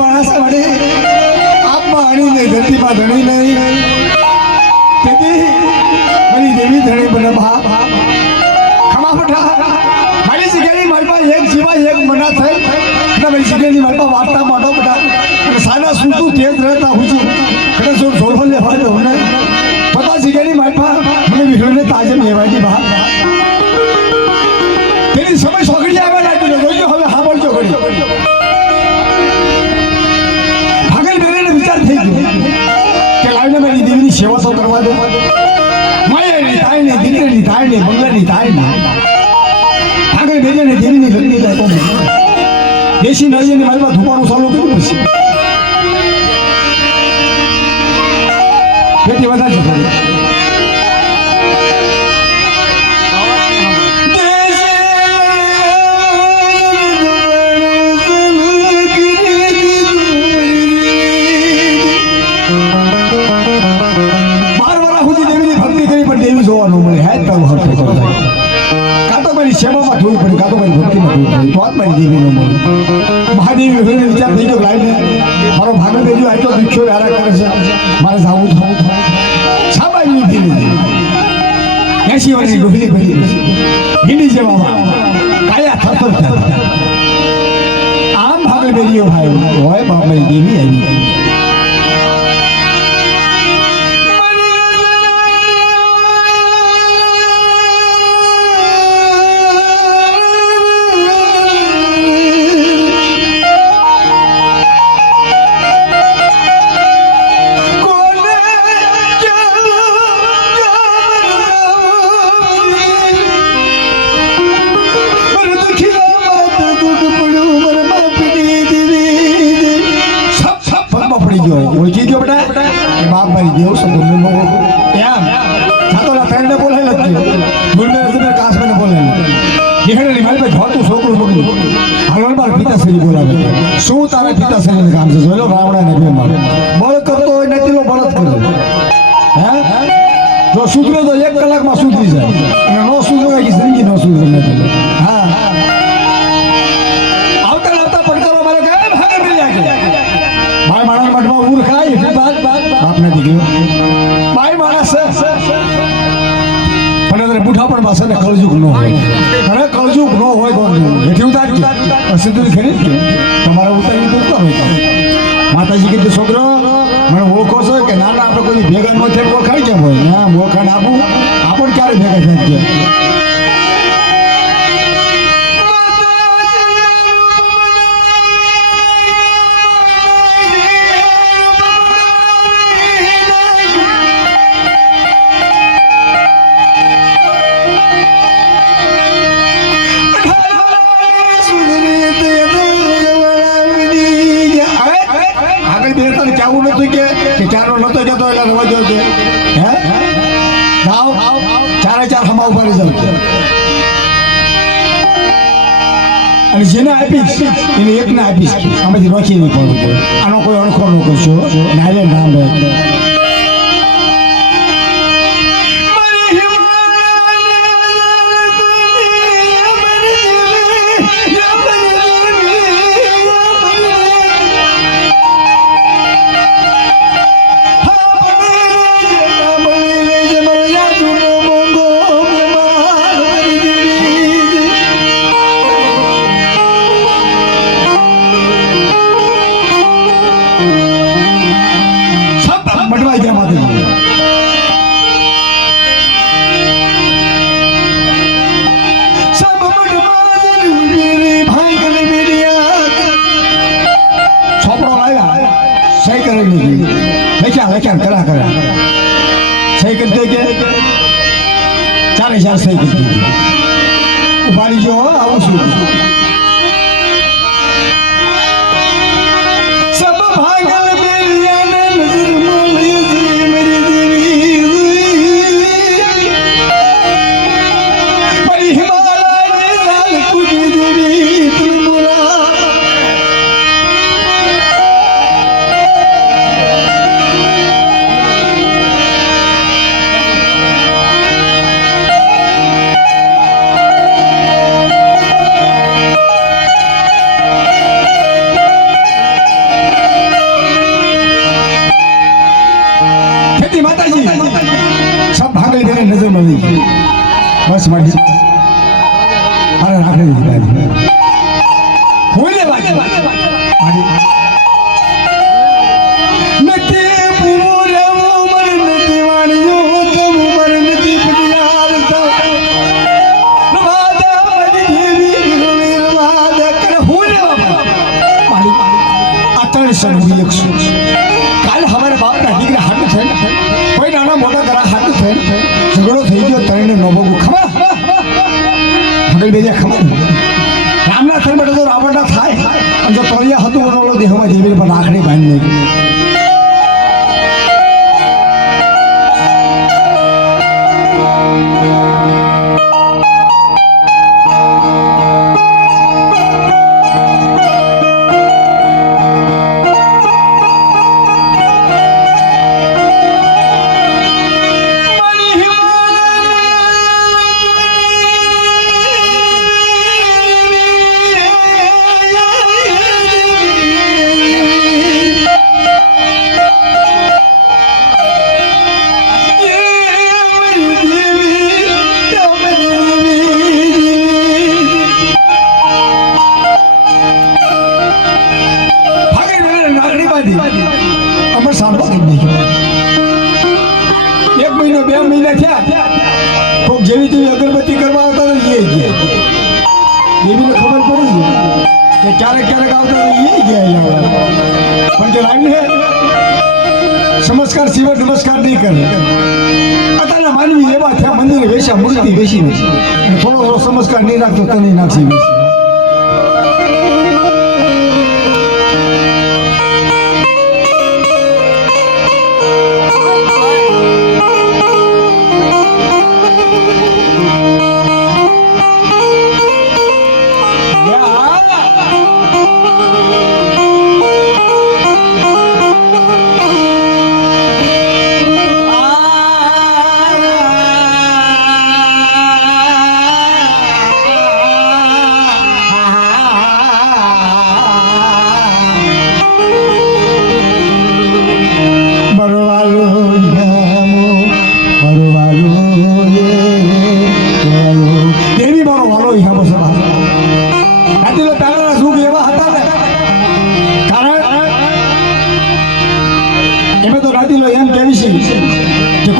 માણસ વડે આપમાં હણી નહીં ધરતીમાં ધણી નહીં તેથી મારી દેવી ધણી બને બાપ ખમા પઠા મારી જગ્યાની મારી પાસે એક જીવા એક મના થઈ મારી જગ્યાની મારી પાસે વાર્તા માંડો બધા અને સારા સૂતું તેજ રહેતા હું છું એટલે જો ઢોલ લેવા દો ને પતા જગ્યાની મારી પાસે મને વિરોને તાજે લેવાની બાપ તેની સમય સોગડી આવ્યા લાગ્યો જોજો હવે હા બોલજો ઘડી ભાગલ બેને વિચાર થઈ ગયો કે લાવીને મારી દેવીની સેવા તો કરવા દો માયાની થાય ને દીકરીની થાય ને બંગલાની થાય ને ભાગલ બેને દેવીની લગ્ની થાય તો દેશી નળીને મારી પાસે ધૂપાનું ચાલુ કર્યું પછી પેટી વધારજો ઘડી જોવાનું મળે હે તો હરખો થાય કાં તો મારી સેવામાં જોઈ પડે કાં તો મારી ભક્તિમાં જોઈ પડે તો જ મારી દેવીનો મળે મહાદેવી હવે વિચાર થઈ ગયો લાવીને મારો ભાગલ દેજો આટલો દીક્ષો હારા કરે છે મારે જવું સામાન્ય ધીરે ધીરે 80 વર્ષની ડોહલી ભરી ગીડી જેવામાં કાયા થતો આમ ભાગલ દેજો ભાઈ હોય બાપ મારી દેવી આવી ઓળખી ગયો બેટા એ બાપ મારી દેવ સંગમનો એમ સાતો લા ફ્રેન્ડને બોલાય લખ્યો ગુરને રસને કાસને બોલાય દેહડની મારી પાસે જોતું છોકરું મોકલ્યું હાલણ બાર પિતાશ્રી બોલાવે શું તારે પિતાશ્રીનું કામ છે જોયો રાવણાને બે માર બળ કરતો હોય નતીલો બળદ કરે હે જો સુધરે તો 1 કલાકમાં સુધરી જાય અને નો સુધરે કે જિંદગી નો સુધરે નથી હા આવતા આવતા પડકારો મારે કે ભાગે મિલ જાય ભાઈ માણસ મઠમાં ઉર ખાય બાપ નથી ગયો ભાઈ માણસ પણ અંદર બુઠા પણ પાસે ને કળજુગ ન હોય અને કળજુગ ન હોય તો હેઠી ઉતારી સીધું ખરી કે તમારે ઉતારી દોતા હોય માતાજી કીધું છોકરો મને ઓળખો છો કે નાના આપણે કોઈ ભેગા ન થાય ઓળખાઈ કેમ હોય ના ઓળખાણ આપું આપણ ક્યારે ભેગા થાય છે કેવું નતું કે ચારો નતો જતો એટલે રવા જો કે હે જાઓ ચારે ચાર હમા ઉભા રહી જાવ અને જેને આપીશ એને એકને આપીશ આમાંથી રોકી નહીં પડવું આનો કોઈ અણખો ન કરશો નારે નામ રહે करा सही करते के चार सही करते उपाड़ी जो आવું છું सब भागल बेरिया ने नजर मोली मेरी देवी बड़ी हिमालय ने लाल कुछ देवी तुम बोला બસ મળી અરે રાખી દીધી બાજી હું લે બાજી નથી પૂરે ઉમર નથી વાણિયો તમ ઉમર નથી પટિયાર તો વાદા મજી દેવી વીર વાદા કર હું લે મારી આ ત્રણ સંગી એક કાલ હમારે બાપના દીકરા હાથ છે કોઈ નાના મોટા કરા હાથ છે ઝઘડો થઈ ગયો તરને નો ભોગું ખબર હગલ બેજા ખબર રામના થર બેઠો તો રાવણના થાય અને જો તળિયા હતું ઓલો દેહમાં જેવી પર રાખડી બાંધી નાખી એક મહિનો 2 મહિના થયા કોક જેવી તેવી અગરબત્તી કરવા આવતા તો એ ગયા એવીને ખબર પડી કે ક્યારેક ક્યારેક આવતા તો એ ગયા પણ જે લાઈન હે નમસ્કાર સિવાય નમસ્કાર નહીં કરે અત્યારના માનવી એવા થયા મંદિરે વેશા મૂર્તિ બેસી અને થોડો નમસ્કાર નહીં રાખતો તો નહીં નાખી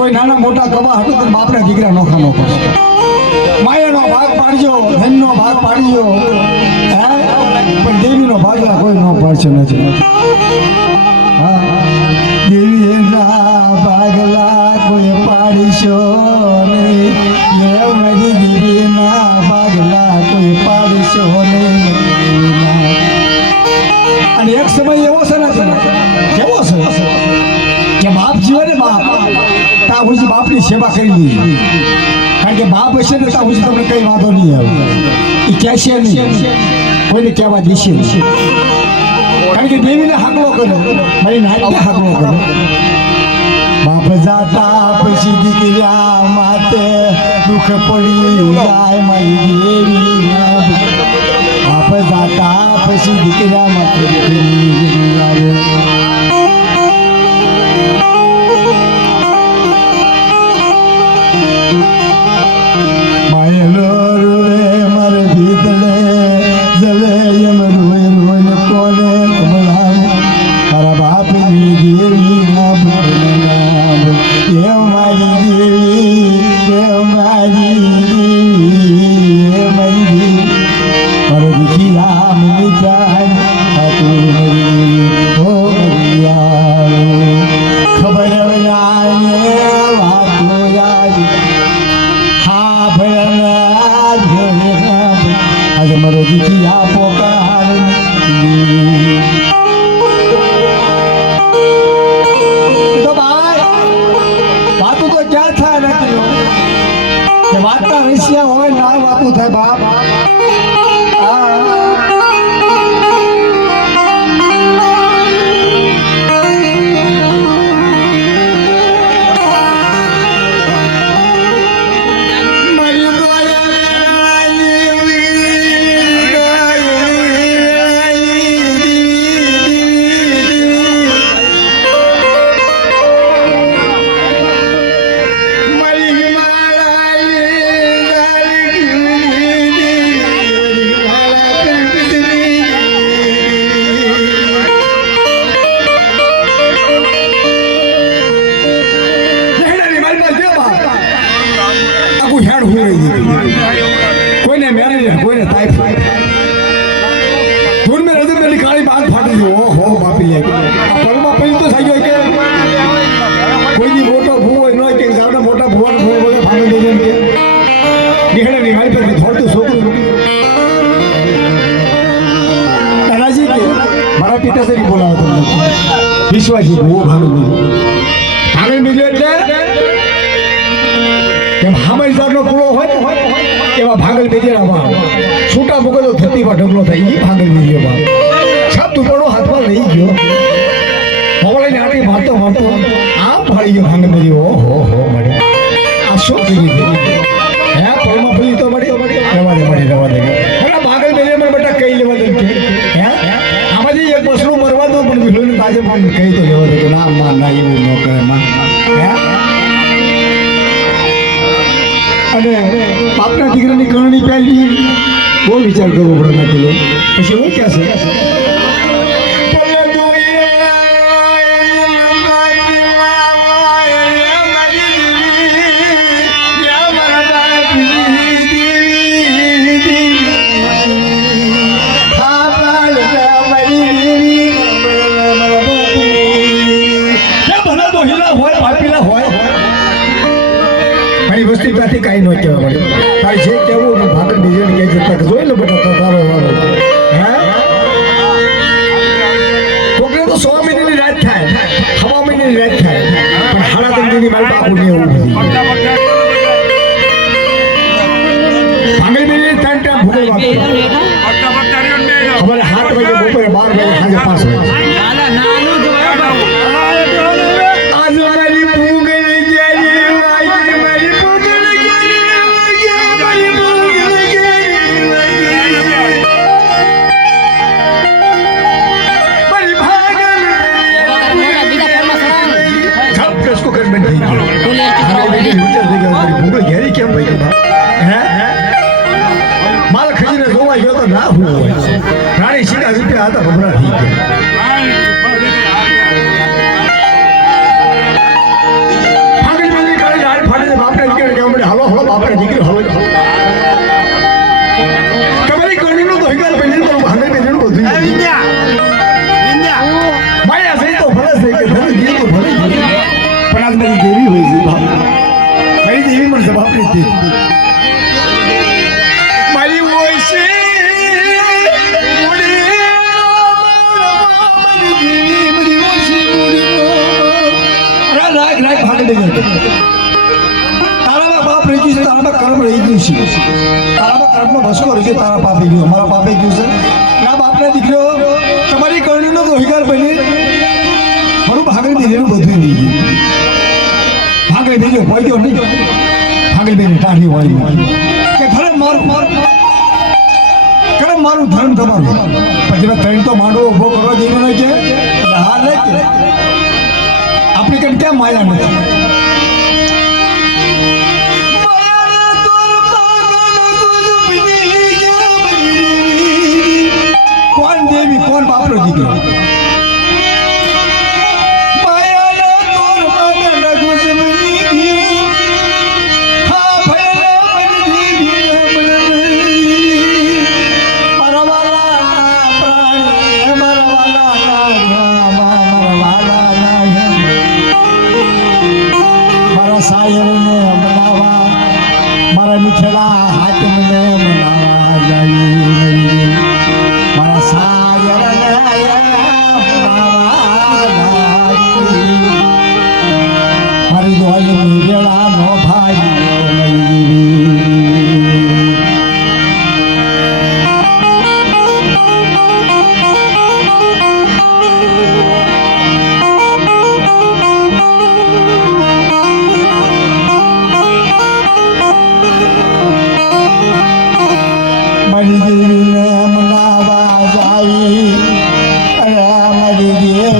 કોઈ નાના મોટા કવા હતું તો બાપના દીકરા નોખા નો પડે માયાનો ભાગ પાડજો ધનનો ભાગ પાડજો પણ દેવીનો ભાગલા કોઈ ન પાડશે નથી દેવીના ભાગલા કોઈ પાડશો નહીં મારી દેવીના ભાગલા કોઈ પાડશો નહીં અને એક સમય એવો છે ને કેવો છે કે બાપ જીવે ને બાપ ત્યાં પછી બાપની સેવા કરી દીધી કારણ કે બાપ હશે ને ત્યાં પછી તમને કઈ વાંધો નહીં આવે એ કહેશે નહીં કોઈને કહેવા દેશે નહીં કારણ કે દેવીને હાકલો કર્યો મારી નાયને હાકલો કર્યો બાપ જાતા પછી દીકરા માટે દુઃખ પડી જાય મારી દેવી બાપ જાતા પછી દીકરા માટે વાતના રસિયા હોય ના વાતું થાય બાપ ઊભી રહી ગઈ કોઈને મેરેજ કોઈને ટાઈફાઈડ ધૂન મેં રજત મેલી કાળી બાગ ફાટી ગઈ ઓહો બાપી લે આ પલમાં પડી તો થઈ ગયો કે કોઈની મોટો ભૂવો ન કે જાવડા મોટા ભૂવાનો ભૂવો બોલે ભાગે દે જેમ કે નિહળે ની મારી પર થોડું છોકરું દાદાજી કે મારા પિતાશ્રી બોલાવો તમને વિશ્વાસી ભૂવો ભાગે બીજો એટલે કેમ હામઈ જાતનો પૂરો હોય એવા ભાગલ બેજેરામાં છૂટા મૂકે તો ધરતીમાં ઢગલો થાય એ ભાગલ બેજેરામાં છાપ તું હાથમાં લઈ ગયો મોબાઈલ આટી મારતો મારતો આમ ફાડી ગયો ભાગલ બેજે ઓહો હો મળે આ શું કરી દે હે પળમાં ફરી તો મળી રવા દે અરે ભાગલ બેજે મને બેટા કઈ લેવા દે હે આમાંથી એક બસનું મરવા દો પણ વિલોને તાજે પણ કઈ તો લેવા દે ના માં ના એવું ન કરે માં હે અને બાપના દીકરાની કરણી પહેલી બહુ વિચાર કરવો પડે નથી પછી એવું ક્યાં છે વસ્તી ત્યાંથી કાંઈ ન કહેવા મળે તારી જે કહેવું ભાગર બીજે કહે જતા જોઈ લો બેટા તારો વાળો હે છોકરી તો 100 મહિનાની રાત થાય 6 મહિનાની રાત થાય પણ હાડા તંદીની મારી બાપુને એવું નથી ભાગર બીજે ત્રણ ટાઈમ ભૂખે વાગે અમારે 7 વાગે બપોરે 12 વાગે સાંજે 5 વાગે માલ ખજીને જોવા ગયો તો ના હું હોય રાણી સીધા રૂપિયા હતા ભમરા થઈ ગયા ફાગણી મંગી કાળી રાડ ફાડીને બાપને દીકરી કહેવા મળે હાલો હાલો બાપને દીકરી હાલો તમારી કરણીનો તો હિકાર પહેલી તો ભાંગણી પહેલીનું બધું માયા થઈ તો ભલે થઈ કે ધન દીએ તો ભલે પણ આજ મારી દેવી હોય છે બાપ મારી દેવી મને જવાબની હતી મારી હોય છે તારા બાપ રહી ગયું છે તારા કર્મ રહી ગયું છે તારા કર્મનો ભસકો રહી ગયો તારા પાપે ગયું અમારા પાપે ગયું છે ના બાપના દીકરો તમારી કરણીનો તો અધિકાર બની મારું ભાગલ બેનું બધું રહી ગયું ભાગલ બેજો હોય ગયો નહીં ભાગલ બેન ટાઢી હોય કે ભલે મારું કરે મારું ધર્મ તમારું પછી ત્રણ તો માંડવો ઉભો કરવા જઈને નહીં કે હા નહીં કે આપણી કઈ કેમ માયા નથી કોણ દેવી કોણ બાપરો દીકરો સાયરને મનાવા મારા મીઠડા હાથમને મનાવા જાય મારા સાયરને મનાવા જાય મારી દોલની વેળા નો ભાઈ મારી દેવીને મનાવા જાય મારી દેવી